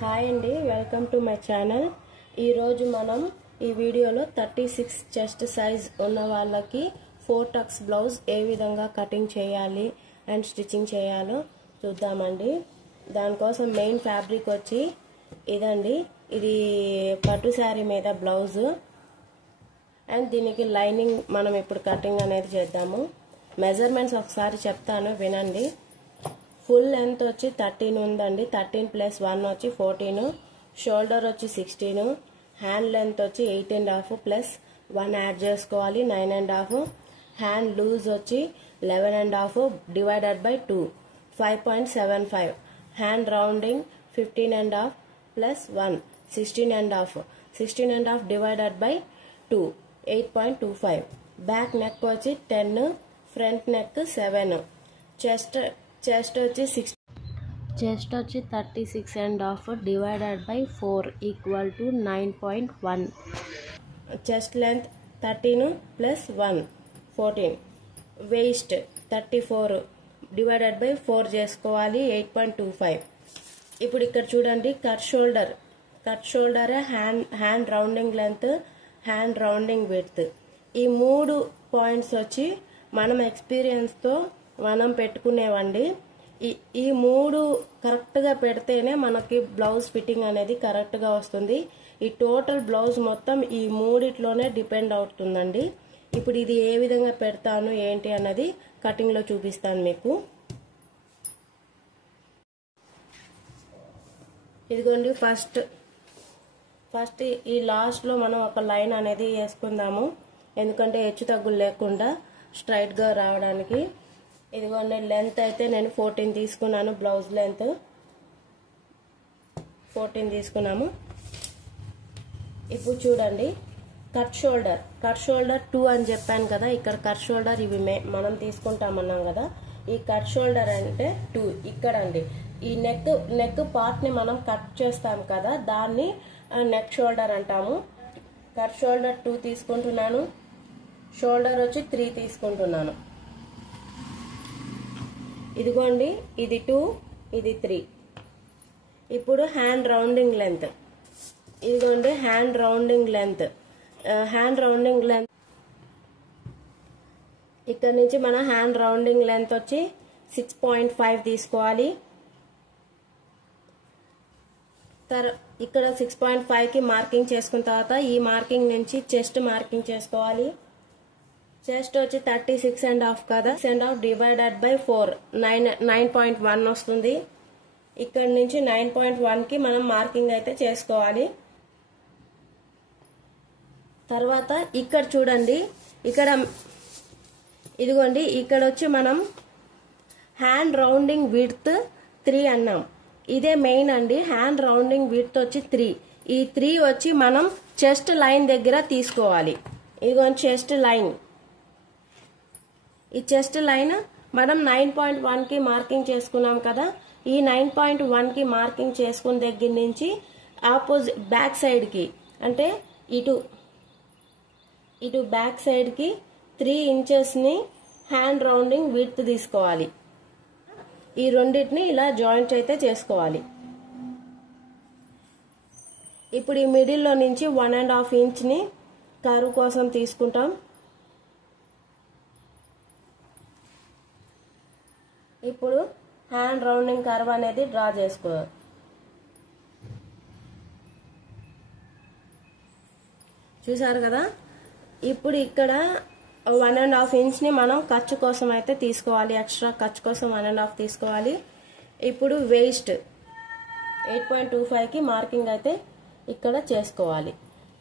Hi అండి, welcome to my channel. ఈరోజు మనం ఈ వీడియోలో 36 చెస్ట్ సైజ్ ఉన్న వాళ్ళకి 4 టక్స్ బ్లౌజ్ ఏ విధంగా కటింగ్ చేయాలి అండ్ స్టిచ్చింగ్ చేయాలో చూద్దామండి. దానికోసం మెయిన్ ఫ్యాబ్రిక్ వచ్చి ఇదండి. ఇది పట్టు శారీ మీద బ్లౌజ్ అండ్ దీనికి లైనింగ్ మనం ఇప్పుడు కటింగ్ అనేది చేద్దాము. మెజర్మెంట్స్ ఒకసారి చెప్తాను, వినండి. ఫుల్ లెంత్ వచ్చి 13 ఉందండి. 13 + 1 వచ్చి 14, షోల్డర్ వచ్చి 16, హ్యాండ్ లెంత్ వచ్చి 8.5 ప్లస్ 1 యాడ్ చేసుకోవాలి 9.5, హ్యాండ్ లూజ్ వచ్చి 11.5 divided by 2 5.75, hand rounding 15.5 plus 1 16.5 divided by 2 8.25, back neck వచ్చి 10, ఫ్రంట్ నెక్ 7, చెస్ట్ వచ్చి 36.5 divided by 4 equal to 9.1, chest length 13 + 1 14, waste 34 divided by 4 చేసుకోవాలి 8.25. ఇప్పుడు ఇక్కడ చూడండి, cut shoulder hand rounding length, hand rounding width, ఈ 3 points వచ్చి మనం ఎక్స్పీరియన్స్తో మనం పెట్టుకునేవండి. ఈ 3 కరెక్ట్గా పెడితేనే మనకి బ్లౌజ్ ఫిట్టింగ్ అనేది కరెక్ట్గా వస్తుంది. ఈ టోటల్ బ్లౌజ్ మొత్తం ఈ 3లోనే డిపెండ్ అవుతుందండి. ఇప్పుడు ఇది ఏ విధంగా పెడతాను ఏంటి అన్నది కటింగ్లో చూపిస్తాను మీకు. ఇదిగోండి, ఫస్ట్ ఈ లాస్ట్లో మనం ఒక లైన్ అనేది వేసుకుందాము, ఎందుకంటే హెచ్చు తగ్గులు లేకుండా స్ట్రైట్గా రావడానికి. ఇదిగోండి, లెంత్ అయితే నేను 14 తీసుకున్నాను. బ్లౌజ్ లెంత్ 14 తీసుకున్నాము. ఇప్పుడు చూడండి, కట్ షోల్డర్ 2 అని చెప్పాను కదా. ఇక్కడ కట్ షోల్డర్ ఇవి మనం తీసుకుంటామన్నాం కదా. ఈ కట్ షోల్డర్ అంటే 2 ఇక్కడ అండి. ఈ నెక్ పార్ట్ని మనం కట్ చేస్తాం కదా, దాన్ని నెక్ షోల్డర్ అంటాము. కట్ షోల్డర్ 2 తీసుకుంటున్నాను. షోల్డర్ వచ్చి 3 తీసుకుంటున్నాను. ఇదిగోండి, ఇది 2, ఇది 3. ఇప్పుడు హ్యాండ్ రౌండింగ్ లెంత్, ఇదిగోండి హ్యాండ్ రౌండింగ్ లెంత్ ఇక్కడ నుంచి మన హ్యాండ్ రౌండింగ్ లెంత్ వచ్చి 6.5 తీసుకోవాలి. ఇక్కడ 6.5కి మార్కింగ్ చేసుకున్న తర్వాత ఈ మార్కింగ్ నుంచి చెస్ట్ మార్కింగ్ చేసుకోవాలి. చెస్ట్ వచ్చి 36.5 కదా, 6.5 డివైడెడ్ బై 4 9.1 వస్తుంది. ఇక్కడ నుంచి 9.1కి మనం మార్కింగ్ అయితే చేసుకోవాలి. తర్వాత ఇక్కడ చూడండి, ఇదిగోండి, ఇక్కడ వచ్చి మనం హ్యాండ్ రౌండింగ్ విడ్త్ 3 అన్నాం. ఇదే మెయిన్ అండి. హ్యాండ్ రౌండింగ్ విడ్త్ వచ్చి 3. ఈ 3 వచ్చి మనం చెస్ట్ లైన్ దగ్గర తీసుకోవాలి. ఇదిగోండి చెస్ట్ లైన్, ఈ చెస్ట్ లైన్ మనం 9.1కి మార్కింగ్ చేసుకున్నాం కదా. ఈ 9.1కి మార్కింగ్ చేసుకున్న దగ్గర నుంచి ఆపోజిట్ బ్యాక్ సైడ్కి, అంటే ఇటు బ్యాక్ సైడ్కి 3 ఇంచెస్ని హ్యాండ్ రౌండింగ్ విడ్త్ తీసుకోవాలి. ఈ రెండింటిని ఇలా జాయింట్ అయితే చేసుకోవాలి. ఇప్పుడు ఈ మిడిల్లో నుంచి 1.5 ఇంచ్ని కర్వ్ కోసం తీసుకుంటాం. ఇప్పుడు హ్యాండ్ రౌండింగ్ కర్వ్ అనేది డ్రా చేసుకోవాలి. చూసారు కదా. ఇప్పుడు ఇక్కడ 1.5 ఇంచ్ని మనం ఖర్చు కోసం అయితే తీసుకోవాలి. ఎక్స్ట్రా ఖర్చు కోసం 1.5 తీసుకోవాలి. ఇప్పుడు వేస్ట్ 8.25కి మార్కింగ్ అయితే ఇక్కడ చేసుకోవాలి.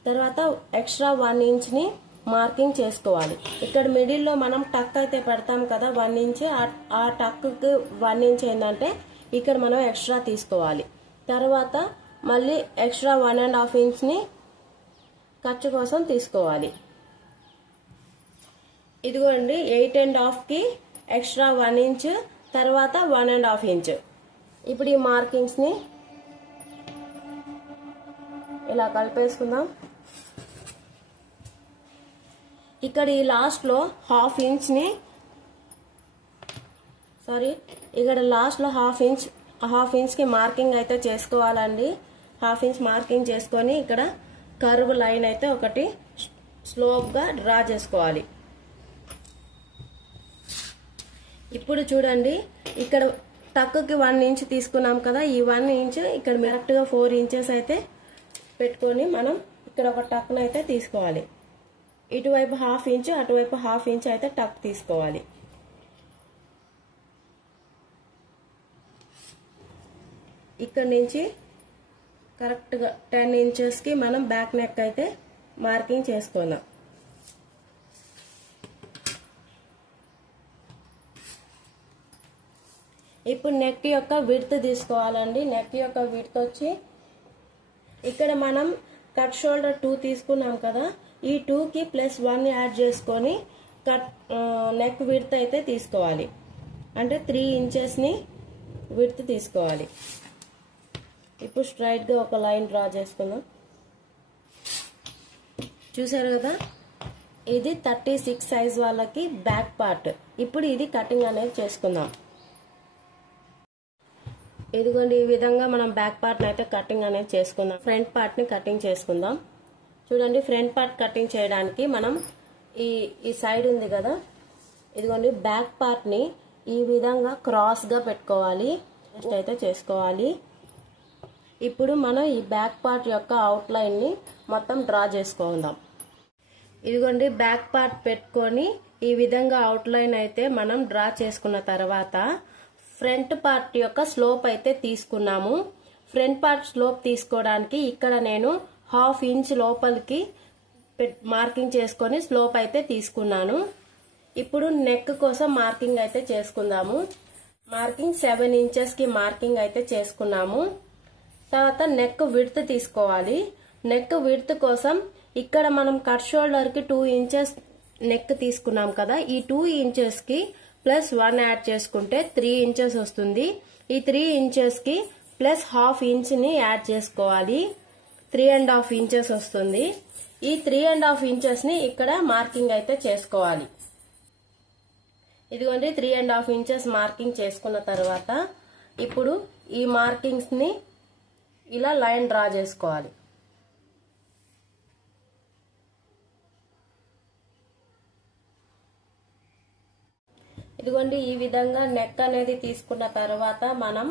తర్వాత ఎక్స్ట్రా 1 ఇంచ్ని మార్కింగ్ చేసుకోవాలి. ఇక్కడ మిడిల్లో మనం టక్ అయితే పెడతాం కదా 1 ఇంచ్, ఆ టక్కి 1 ఇంచ్ ఏంటంటే ఇక్కడ మనం ఎక్స్ట్రా తీసుకోవాలి. తర్వాత మళ్ళీ ఎక్స్ట్రా 1.5 ఇంచ్ని ఖర్చు కోసం తీసుకోవాలి. ఇదిగోండి 8.5కి ఎక్స్ట్రా 1 ఇంచ్, తర్వాత 1.5 ఇంచ్. ఇప్పుడు ఈ మార్కింగ్స్ని ఇలా కలిపేసుకుందాం. ఇక్కడ ఈ లాస్ట్లో హాఫ్ ఇంచ్ని, ఇక్కడ లాస్ట్లో హాఫ్ హాఫ్ ఇంచ్కి మార్కింగ్ అయితే చేసుకోవాలండి. హాఫ్ ఇంచ్ మార్కింగ్ చేసుకొని ఇక్కడ కర్వ్ లైన్ అయితే ఒకటి స్లోప్గా డ్రా చేసుకోవాలి. ఇప్పుడు చూడండి, ఇక్కడ టక్కుకి 1 ఇంచ్ తీసుకున్నాం కదా, ఈ 1 ఇంచ్ ఇక్కడ కరెక్ట్గా 4 ఇంచెస్ అయితే పెట్టుకొని మనం ఇక్కడ ఒక టక్ను అయితే తీసుకోవాలి. ఇటువైపు హాఫ్ ఇంచ్, అటువైపు హాఫ్ ఇంచ్ అయితే టక్ తీసుకోవాలి. ఇక్కడ నుంచి కరెక్ట్గా 10 ఇంచెస్కి మనం బ్యాక్ నెక్ అయితే మార్కింగ్ చేసుకుందాం. ఇప్పుడు నెక్ యొక్క విడ్త్ తీసుకోవాలండి. నెక్ యొక్క విడ్త్ వచ్చి ఇక్కడ మనం కట్ షోల్డర్ 2 తీసుకున్నాం కదా, ఈ 2కి +1 యాడ్ చేసుకొని నెక్ విడ్త్ అయితే తీసుకోవాలి. అంటే 3 ఇంచెస్ని విడ్త్ తీసుకోవాలి. ఇప్పుడు స్ట్రైట్గా ఒక లైన్ డ్రా చేసుకుందాం. చూసారు కదా, ఇది 36 సైజ్ వాళ్ళకి బ్యాక్ పార్ట్. ఇప్పుడు ఇది కటింగ్ అనేది చేసుకుందాం. ఇదిగోండి, ఈ విధంగా మనం బ్యాక్ పార్ట్ అయితే కటింగ్ అనేది చేసుకుందాం. ఫ్రంట్ పార్ట్ ని కటింగ్ చేసుకుందాం. చూడండి, ఫ్రంట్ పార్ట్ కటింగ్ చేయడానికి మనం ఈ సైడ్ ఉంది కదా, ఇదిగోండి బ్యాక్ పార్ట్ ని ఈ విధంగా క్రాస్ గా పెట్టుకోవాలి. అయితే చేసుకోవాలి. ఇప్పుడు మనం ఈ బ్యాక్ పార్ట్ యొక్క అవుట్ లైన్ ని మొత్తం డ్రా చేసుకుందాం. ఇదిగోండి, బ్యాక్ పార్ట్ పెట్టుకొని ఈ విధంగా అవుట్ లైన్ అయితే మనం డ్రా చేసుకున్న తర్వాత ఫ్రంట్ పార్ట్ యొక్క స్లోప్ అయితే తీసుకున్నాము. ఫ్రంట్ పార్ట్ స్లోప్ తీసుకోవడానికి ఇక్కడ నేను హాఫ్ ఇంచ్ లోపలికి మార్కింగ్ చేసుకొని స్లోప్ అయితే తీసుకున్నాను. ఇప్పుడు నెక్ కోసం మార్కింగ్ అయితే చేసుకుందాము. మార్కింగ్ 7 ఇంచెస్కి మార్కింగ్ అయితే చేసుకున్నాము. తర్వాత నెక్ విడ్త్ తీసుకోవాలి. నెక్ విడ్త్ కోసం ఇక్కడ మనం కట్ షోల్డర్కి 2 ఇంచెస్ నెక్ తీసుకున్నాం కదా, ఈ 2 ఇంచెస్కి +1 యాడ్ చేసుకుంటే 3 ఇంచెస్ వస్తుంది. ఈ 3 ఇంచెస్కి +1/2 ఇంచ్ని యాడ్ చేసుకోవాలి. 3.5 ఇంచెస్ వస్తుంది. ఈ 3.5 ఇంచెస్ని ఇక్కడ మార్కింగ్ అయితే చేసుకోవాలి. ఇదిగోండి, 3.5 ఇంచెస్ మార్కింగ్ చేసుకున్న తర్వాత ఇప్పుడు ఈ మార్కింగ్స్ని ఇలా లైన్ డ్రా చేసుకోవాలి. ఇదిగోండి, ఈ విధంగా నెక్ అనేది తీసుకున్న తర్వాత మనం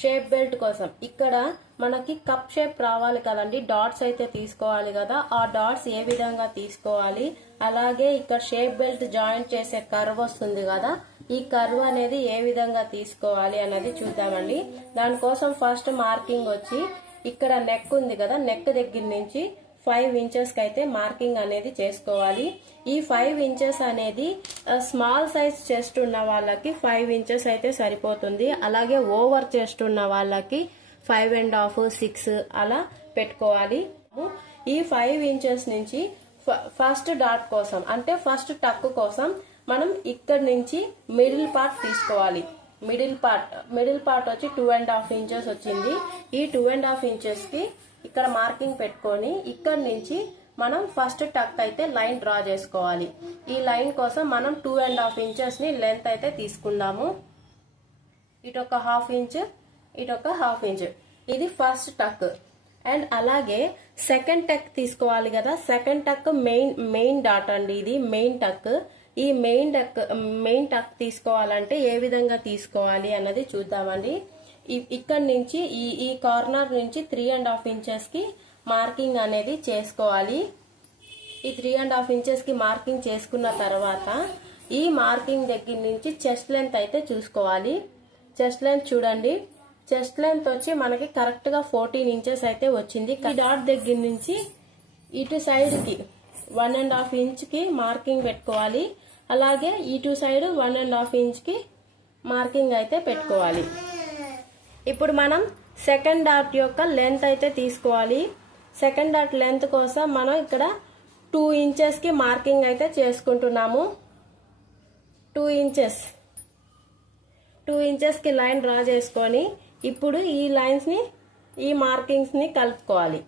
షేప్ బెల్ట్ కోసం ఇక్కడ మనకి కప్ షేప్ రావాలి కదండి, డాట్స్ అయితే తీసుకోవాలి కదా. ఆ డాట్స్ ఏ విధంగా తీసుకోవాలి, అలాగే ఇక్కడ షేప్ బెల్ట్ జాయింట్ చేసే కర్వ్ వస్తుంది కదా, ఈ కర్వ్ అనేది ఏ విధంగా తీసుకోవాలి అనేది చూద్దామండి. దానికోసం ఫస్ట్ మార్కింగ్ వచ్చి ఇక్కడ నెక్ ఉంది కదా, నెక్ దగ్గర నుంచి 5 ఇంచెస్ కి అయితే మార్కింగ్ అనేది చేసుకోవాలి. ఈ 5 ఇంచెస్ అనేది స్మాల్ సైజ్ చెస్ట్ ఉన్న వాళ్ళకి 5 ఇంచెస్ అయితే సరిపోతుంది. అలాగే ఓవర్ చెస్ట్ ఉన్న వాళ్ళకి 5.5, 6 అలా పెట్టుకోవాలి. ఈ 5 ఇంచెస్ నుంచి ఫస్ట్ డాట్ కోసం అంటే ఫస్ట్ టక్ కోసం మనం ఇక్కడ నుంచి మిడిల్ పార్ట్ తీసుకోవాలి. మిడిల్ పార్ట్ వచ్చి 2.5 ఇంచెస్ వచ్చింది. ఈ 2.5 ఇంచెస్ కి ఇక్కడ మార్కింగ్ పెట్టుకొని ఇక్కడ నుంచి మనం ఫస్ట్ టక్ అయితే లైన్ డ్రా చేసుకోవాలి. ఈ లైన్ కోసం మనం 2.5 ఇంచెస్ ని లెంత్ అయితే తీసుకుందాము. ఇటొక 1/2 ఇంచ్, ఇటొక 1/2 ఇంచ్. ఇది ఫస్ట్ టక్. అండ్ అలాగే సెకండ్ టక్ తీసుకోవాలి కదా, సెకండ్ టక్ మెయిన్ డాట్ అండి, ఇది మెయిన్ టక్. ఈ మెయిన్ టక్ తీసుకోవాలంటే ఏ విధంగా తీసుకోవాలి అన్నది చూద్దామండి. ఇక్కడ నుంచి ఈ కార్నర్ నుంచి 3.5 ఇంచెస్ కి మార్కింగ్ అనేది చేసుకోవాలి. ఈ 3.5 ఇంచెస్ కి మార్కింగ్ చేసుకున్న తర్వాత ఈ మార్కింగ్ దగ్గర నుంచి చెస్ట్ లెంత్ అయితే చూసుకోవాలి. చెస్ట్ లెంత్ చూడండి, చెస్ట్ లెంత్ వచ్చి మనకి కరెక్ట్ గా 14 ఇంచెస్ అయితే వచ్చింది. ఈ డాట్ దగ్గర నుంచి ఇటు సైడ్ కి 1.5 ఇంచ్ కి మార్కింగ్ పెట్టుకోవాలి. అలాగే ఇటు సైడ్ 1.5 ఇంచ్ కి మార్కింగ్ అయితే పెట్టుకోవాలి. ఇప్పుడు మనం సెకండ్ డాట్ యొక్క లెంత్ అయితే తీసుకోవాలి. సెకండ్ డాట్ లెంత్ కోసం మనం ఇక్కడ 2 ఇంచెస్ కి మార్కింగ్ అయితే చేసుకుంటున్నాము. 2 ఇంచెస్ కి లైన్ డ్రా చేసుకొని ఇప్పుడు ఈ లైన్స్ ని ఈ మార్కింగ్స్ ని కలుపుకోవాలి.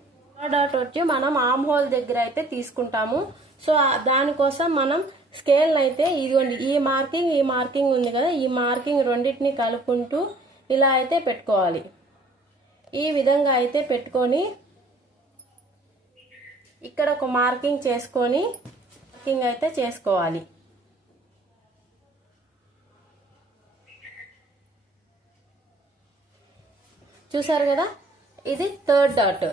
డాట్ వచ్చి మనం ఆర్మ్ హోల్ దగ్గర అయితే తీసుకుంటాము. సో దానికోసం మనం స్కేల్ అయితే ఇదిగోండి, ఈ మార్కింగ్ ఉంది కదా, ఈ మార్కింగ్ రెండింటిని కలుపుకుంటూ ఇలా అయితే పెట్టుకోవాలి. ఈ విధంగా అయితే పెట్టుకొని ఇక్కడ ఒక మార్కింగ్ చేసుకొని మార్కింగ్ అయితే చేసుకోవాలి. చూసారు కదా, ఇది థర్డ్ డాట్.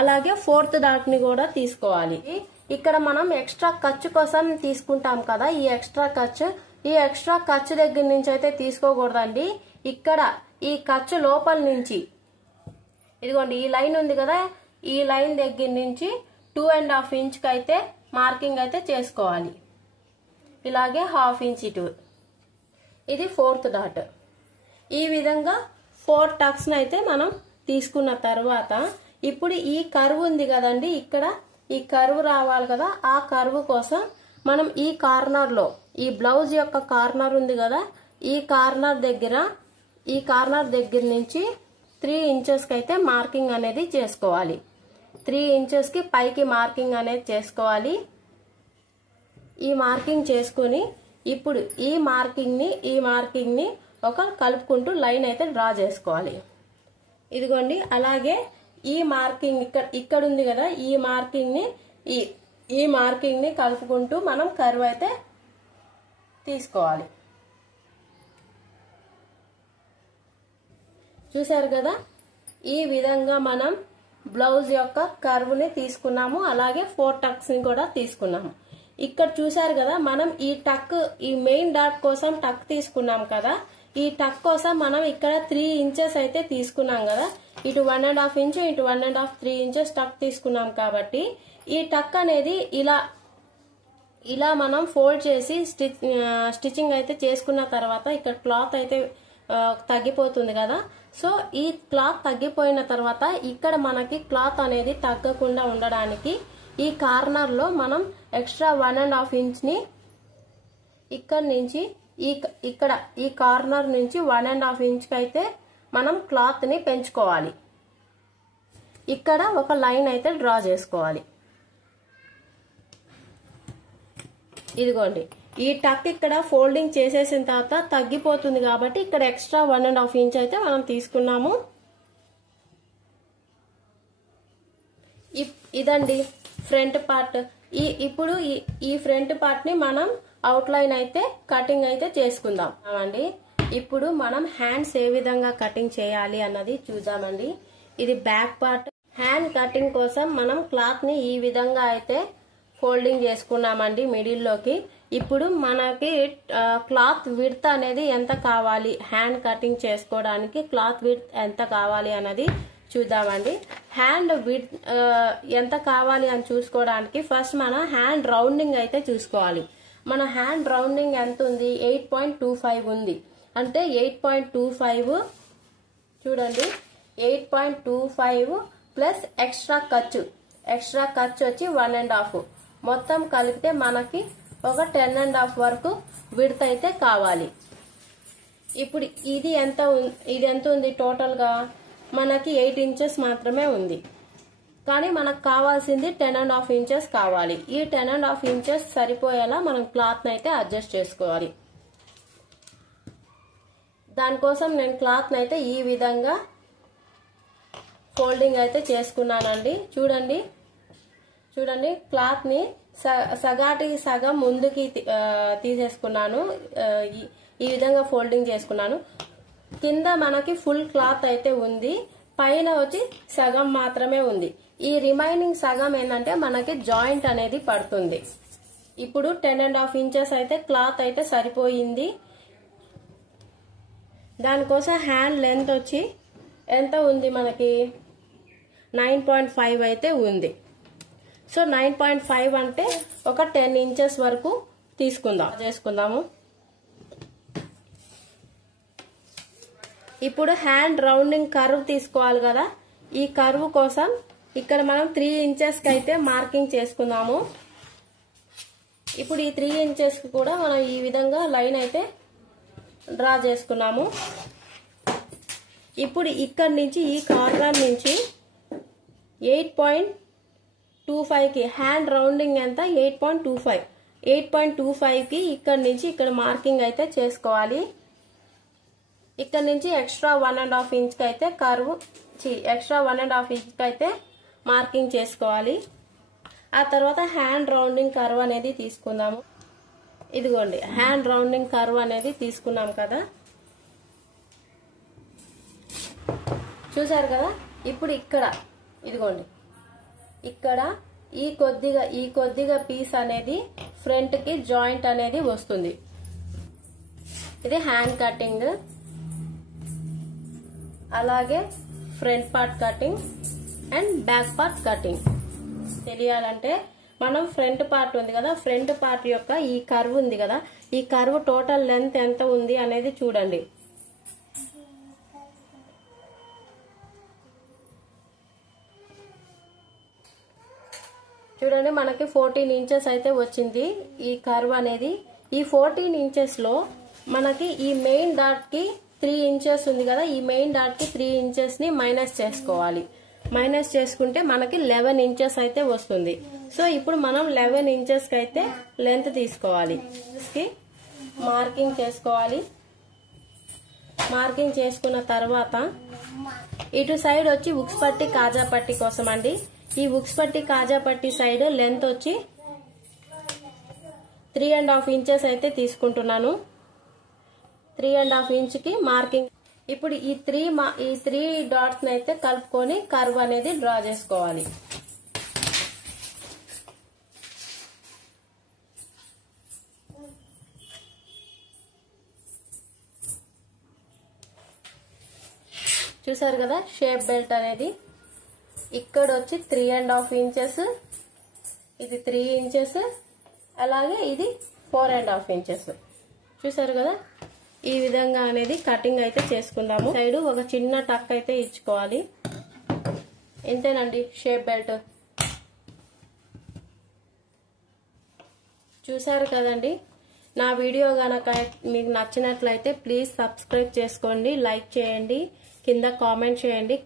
అలాగే ఫోర్త్ డాట్ ని కూడా తీసుకోవాలి. ఇక్కడ మనం ఎక్స్ట్రా ఖర్చు కోసం తీసుకుంటాం కదా, ఈ ఎక్స్ట్రా ఖర్చు దగ్గర నుంచి అయితే తీసుకోకూడదండి. ఇక్కడ ఈ ఖర్చు లోపల నుంచి ఇదిగోండి ఈ లైన్ ఉంది కదా, ఈ లైన్ దగ్గర నుంచి 2.5 ఇంచ్కి అయితే మార్కింగ్ అయితే చేసుకోవాలి. ఇలాగే 1/2 ఇంచ్ ఇటు. ఇది ఫోర్త్ డాట్. ఈ విధంగా 4 టక్స్ అయితే మనం తీసుకున్న తర్వాత ఇప్పుడు ఈ కర్వ్ ఉంది కదండి, ఇక్కడ ఈ కర్వ్ రావాలి కదా, ఆ కర్వ్ కోసం మనం ఈ కార్నర్ లో ఈ బ్లౌజ్ యొక్క కార్నర్ ఉంది కదా, ఈ కార్నర్ దగ్గర నుంచి 3 ఇంచెస్ కి అయితే మార్కింగ్ అనేది చేసుకోవాలి. 3 ఇంచెస్ కి పైకి మార్కింగ్ అనేది చేసుకోవాలి. ఈ మార్కింగ్ చేసుకుని ఇప్పుడు ఈ మార్కింగ్ ని ఒక కలుపుకుంటూ లైన్ అయితే డ్రా చేసుకోవాలి. ఇదిగోండి అలాగే ఈ మార్కింగ్ ఇక్కడ ఉంది కదా, ఈ మార్కింగ్ ని కలుపుకుంటూ మనం కర్వ్ అయితే తీసుకోవాలి. చూసారు కదా, ఈ విధంగా మనం బ్లౌజ్ యొక్క కర్వ్ ని తీసుకున్నాము. అలాగే 4 టక్స్ ని కూడా తీసుకున్నాము. ఇక్కడ చూసారు కదా, మనం ఈ మెయిన్ డాట్ కోసం టక్ తీసుకున్నాం కదా, ఈ టక్ కోసం మనం ఇక్కడ 3 ఇంచెస్ అయితే తీసుకున్నాం కదా, ఇటు 1.5 ఇంచ్ ఇటు 1.5 3 ఇంచెస్ టక్ తీసుకున్నాం కాబట్టి ఈ టక్ అనేది ఇలా మనం ఫోల్డ్ చేసి స్టిచ్చింగ్ అయితే చేసుకున్న తర్వాత ఇక్కడ క్లాత్ అయితే తగ్గిపోతుంది కదా. సో ఈ క్లాత్ తగ్గిపోయిన తర్వాత ఇక్కడ మనకి క్లాత్ అనేది తగ్గకుండా ఉండడానికి ఈ కార్నర్ లో మనం ఎక్స్ట్రా 1.5 ఇంచ్ ని ఇక్కడ నుంచి ఈ కార్నర్ నుంచి 1.5 ఇంచ్ కి అయితే మనం క్లాత్ ని పెంచుకోవాలి. ఇక్కడ ఒక లైన్ అయితే డ్రా చేసుకోవాలి. ఇదిగోండి ఈ టక్ ఇక్కడ ఫోల్డింగ్ చేసేసిన తర్వాత తగ్గిపోతుంది కాబట్టి ఇక్కడ ఎక్స్ట్రా 1.5 ఇంచ్ అయితే మనం తీసుకున్నాము. ఇదండి ఫ్రంట్ పార్ట్. ఇప్పుడు ఈ ఫ్రంట్ పార్ట్ ని మనం అవుట్ లైన్ అయితే కటింగ్ అయితే చేసుకుందాం అండి. ఇప్పుడు మనం హ్యాండ్స్ ఏ విధంగా కటింగ్ చేయాలి అన్నది చూద్దామండి. ఇది బ్యాక్ పార్ట్. హ్యాండ్ కటింగ్ కోసం మనం క్లాత్ ని ఈ విధంగా అయితే ఫోల్డింగ్ చేసుకున్నామండి మిడిల్ లోకి. ఇప్పుడు మనకి క్లాత్ విడ్త్ అనేది ఎంత కావాలి, హ్యాండ్ కటింగ్ చేసుకోవడానికి క్లాత్ విడ్త్ ఎంత కావాలి అన్నది చూద్దామండి. హ్యాండ్ విడ్త్ ఎంత కావాలి అని చూసుకోవడానికి ఫస్ట్ మనం హ్యాండ్ రౌండింగ్ అయితే చూసుకోవాలి. మన హ్యాండ్ రౌండింగ్ ఎంత ఉంది, 8.25 ఉంది. అంటే 8.25 చూడండి, 8.25 ప్లస్ ఎక్స్ట్రా ఖర్చు వచ్చి 1.5, మొత్తం కలిపితే మనకి ఒక 10.5 వరకు విడ్త్ అయితే కావాలి. ఇప్పుడు ఇది ఎంత ఉంది టోటల్ గా మనకి 8 ఇంచెస్ మాత్రమే ఉంది. కానీ మనకు కావాల్సింది 10.5 ఇంచెస్ కావాలి. ఈ 10.5 ఇంచెస్ సరిపోయేలా మనం క్లాత్ అయితే అడ్జస్ట్ చేసుకోవాలి. దానికోసం నేను క్లాత్ అయితే ఈ విధంగా ఫోల్డింగ్ అయితే చేసుకున్నానండి. చూడండి క్లాత్ ని సగాటికి సగం ముందుకి తీసేసుకున్నాను. ఈ విధంగా ఫోల్డింగ్ చేసుకున్నాను. కింద మనకి ఫుల్ క్లాత్ అయితే ఉంది, పైన వచ్చి సగం మాత్రమే ఉంది. ఈ రిమైనింగ్ సగం ఏంటంటే మనకి జాయింట్ అనేది పడుతుంది. ఇప్పుడు 10.5 ఇంచెస్ అయితే క్లాత్ అయితే సరిపోయింది. దానికోసం హ్యాండ్ లెంత్ వచ్చి ఎంత ఉంది మనకి 9.5 అయితే ఉంది. సో 9.5 అంటే ఒక 10 ఇంచెస్ వరకు చేసుకుందాము. ఇప్పుడు హ్యాండ్ రౌండింగ్ కర్వ్ తీసుకోవాలి కదా, ఈ కర్వ్ కోసం ఇక్కడ మనం 3 ఇంచెస్ కి అయితే మార్కింగ్ చేసుకుందాము. ఇప్పుడు ఈ 3 ఇంచెస్ కి కూడా మనం ఈ విధంగా లైన్ అయితే డ్రా చేసుకున్నాము. ఇప్పుడు ఇక్కడ నుంచి ఈ కార్నర్ నుంచి 8.25 కి హ్యాండ్ రౌండింగ్ ఎంత 8.25 కి ఇక్కడ నుంచి ఇక్కడ మార్కింగ్ అయితే చేసుకోవాలి. ఇక్కడ నుంచి ఎక్స్ట్రా 1.5 ఇంచ్ కి అయితే ఎక్స్ట్రా 1.5 ఇంచ్ కి అయితే మార్కింగ్ చేసుకోవాలి. ఆ తర్వాత హ్యాండ్ రౌండింగ్ కర్వ్ అనేది తీసుకుందాము. ఇదిగోండి హ్యాండ్ రౌండింగ్ కర్వ్ అనేది తీసుకున్నాం కదా, చూసారు కదా. ఇప్పుడు ఇక్కడ ఇదిగోండి ఇక్కడ ఈ కొద్దిగా పీస్ అనేది ఫ్రంట్ కి జాయింట్ అనేది వస్తుంది. ఇది హ్యాండ్ కటింగ్. అలాగే front part cutting and back part cutting తెలియాలంటే మనం ఫ్రంట్ పార్ట్ ఉంది కదా, ఫ్రంట్ పార్ట్ యొక్క ఈ కర్వ్ ఉంది కదా, ఈ కర్వ్ టోటల్ లెంత్ ఎంత ఉంది అనేది చూడండి. చూడండి మనకి 14 ఇంచెస్ అయితే వచ్చింది ఈ కర్వ్ అనేది. ఈ 14 ఇంచెస్ లో మనకి ఈ మెయిన్ డాట్ కి 3 ఇంచెస్ ఉంది కదా, ఈ మెయిన్ డాట్ కి 3 ఇంచెస్ ని మైనస్ చేసుకోవాలి. మైనస్ చేసుకుంటే మనకి 11 ఇంచెస్ అయితే వస్తుంది. సో ఇప్పుడు మనం 11 ఇంచెస్ కి అయితే లెంత్ తీసుకోవాలి. మార్కింగ్ చేసుకోవాలి. మార్కింగ్ చేసుకున్న తర్వాత ఇటు సైడ్ వచ్చి ఉక్స్ పట్టి కాజా పట్టి కోసం అండి. ఈ ఉక్స్ పట్టి కాజా పట్టి సైడ్ లెంత్ వచ్చి 3.5 ఇంచెస్ అయితే తీసుకుంటున్నాను. 3.5 ఇంచ్ కి మార్కింగ్. ఇప్పుడు ఈ 3 డాట్స్ అయితే కలుపుకొని కర్వ్ అనేది డ్రా చేసుకోవాలి. చూసారు కదా షేప్ బెల్ట్ అనేది ఇక్కడ వచ్చి 3.5 ఇంచెస్, ఇది 3 ఇంచెస్, అలాగే ఇది 4.5 ఇంచెస్. చూసారు కదా ఈ విధంగా అనేది కటింగ్ అయితే చేసుకుందాము. సైడ్ ఒక చిన్న టక్ అయితే ఇచ్చుకోవాలి. ఇంతేనండి షేప్ బెల్ట్. చూసారు కదండి. నా వీడియో గనక మీకు నచ్చినట్లయితే ప్లీజ్ సబ్స్క్రైబ్ చేసుకోండి, లైక్ చేయండి, కింద కామెంట్ చేయండి.